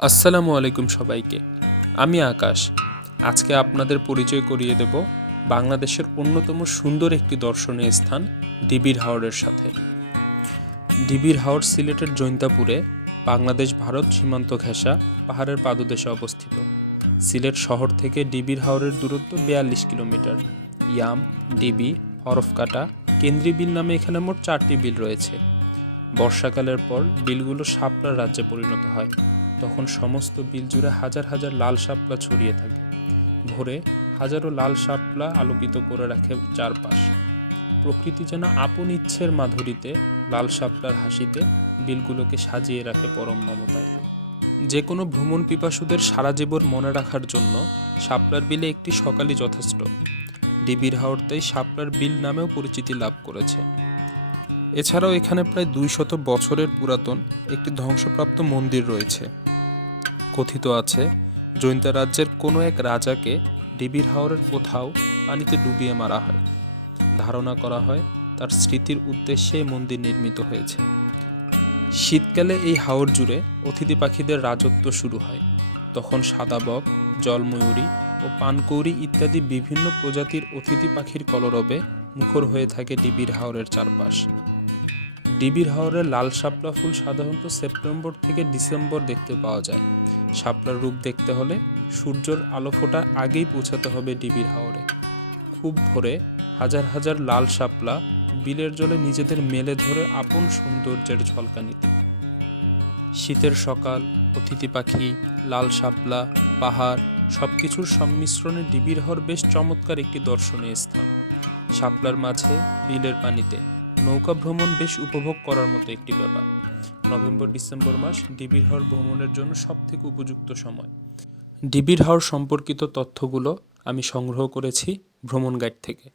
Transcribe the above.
আসসালামু আলাইকুম সবাইকে। আমি আকাশ। আজকে আপনাদের পরিচয় করিয়ে দেব বাংলাদেশের অন্যতম সুন্দর একটি দর্শনীয় স্থান ডিবির হাওরের সাথে। ডিবির হাওর সিলেটের জৈন্তাপুরে বাংলাদেশ ভারত সীমান্ত ঘেঁষা পাহাড়ের পাদদেশে অবস্থিত। সিলেট শহর থেকে ডিবির হাওরের দূরত্ব 42 কিলোমিটার। ইয়াম, ডিবি, হরফকাটা, কেন্দ্রী বিল নামে এখানে মোট 4টি বিল রয়েছে। বর্ষাকালের পর বিলগুলো শাপলার রাজ্যে পরিণত হয়। তখন সমস্ত বিল জুড়ে হাজার হাজার লাল শাপলা ছড়িয়ে থাকে। ভোরে হাজারো লাল শাপলা আলোকিত করে রাখে চারপাশ। প্রকৃতি যেন আপন ইচ্ছের মাধুরীতে, লাল শাপলার হাসিতে বিলগুলোকে সাজিয়ে রাখে পরম মমতায়। যে কোনো ভ্রমণ পিপাসুদের সারা জীবন মনে রাখার জন্য শাপলার বিলে একটি সকালই যথেষ্ট। ডিবির হাওর তাই শাপলার বিল নামেও পরিচিতি লাভ করেছে। এছাড়াও এখানে প্রায় 200 বছরের পুরাতন একটি ধ্বংসপ্রাপ্ত মন্দির রয়েছে। কথিত আছে, জৈন্তা রাজ্যের কোনো এক রাজাকে ডিবির হাওরের কোথাও পানিতে ডুবিয়ে মারা হয়। ধারণা করা হয় তার স্মৃতির উদ্দেশ্যে এই মন্দির নির্মিত হয়েছে। শীতকালে এই হাওর জুড়ে অতিথি পাখিদের রাজত্ব শুরু হয়। তখন সাদা বক, জলময়ূরী ও পানকৌড়ি ইত্যাদি বিভিন্ন প্রজাতির অতিথি পাখির কলরবে মুখর হয়ে থাকে ডিবির হাওরের চারপাশ। ডিবির হাওরে লাল শাপলা ফুল সাধারণত সেপ্টেম্বর থেকে ডিসেম্বর দেখতে পাওয়া যায়। শাপলার রূপ দেখতে হলে সূর্যের আলো ফোটার আগেই পৌঁছাতে হবে ডিবির হাওরে। খুব ভোরে হাজার হাজার লাল শাপলা বিলের জলে নিজেদের মেলে ধরে আপন সৌন্দর্যের ঝলকানিতে। শীতের সকাল, অতিথি পাখি, লাল শাপলা, পাহাড় সবকিছুর সংমিশ্রণে ডিবির হাওর বেশ চমৎকার একটি দর্শনীয় স্থান। শাপলার মাঝে, বিলের পানিতে নৌকা ভ্রমণ বেশ উপভোগ করার মতো একটি ব্যাপার। নভেম্বর-ডিসেম্বর মাস ডিবির হাওর ভ্রমণের জন্য সবথেকে উপযুক্ত সময়। ডিবির হাওর সম্পর্কিত তথ্যগুলো আমি সংগ্রহ করেছি ভ্রমণ গাইড থেকে।